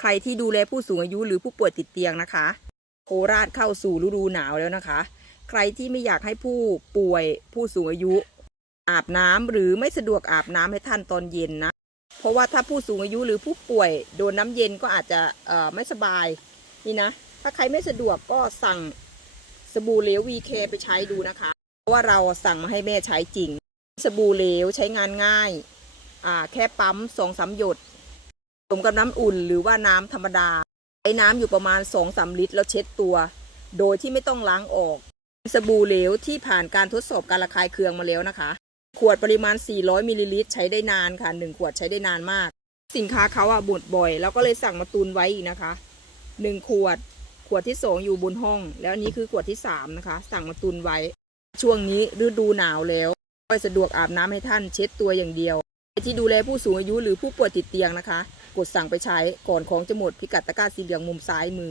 ใครที่ดูแลผู้สูงอายุหรือผู้ป่วยติดเตียงนะคะ โคราชเข้าสู่ฤดูหนาวแล้วนะคะ ใครที่ไม่อยากให้ผู้ป่วยผู้สูงอายุ อาบน้ำหรือไม่สะดวกอาบน้ำให้ท่านตอนเย็นนะ เพราะว่าถ้าผู้สูงอายุหรือผู้ป่วยโดนน้ำเย็นก็อาจจะไม่สบายนี่นะ ถ้าใครไม่สะดวกก็สั่งสบู่เหลว VK ไปใช้ดูนะคะ เพราะว่าเราสั่งมาให้แม่ใช้จริง สบู่เหลวใช้งานง่าย อ่าแค่ปั๊มสองสามหยด สมกับน้ำอุ่นหรือว่าน้ำธรรมดาใช้น้ำอยู่ประมาณ2อสลิตร แล้วเช็ดตัว โดยที่ไม่ต้องล้างออก สบู่เหลวที่ผ่านการทดสอบการระคายเคืองมาแล้วนะคะ ขวดปริมาณ 400มิลลิลิตรใช้ได้นานค่ะ 1 ขวดใช้ได้นานมาก สินค้าเขาอะบุดบ่อย แล้วก็เลยสั่งมาตุนไว้อีกนะคะ 1 ขวด ขวดที่ 2 อยู่บนห้อง แล้วนี้คือขวดที่ 3 นะคะ สั่งมาตุนไว้ ช่วงนี้ฤดูหนาวแล้วก็สะดวกอาบน้ำให้ท่านเช็ดตัวอย่างเดียว ที่ดูแลผู้สูงอายุหรือผู้ป่วยติดเตียงนะคะ กดสั่งไปใช้ก่อนของจะหมดพิกัดตะกร้าสีเหลืองมุมซ้ายมือ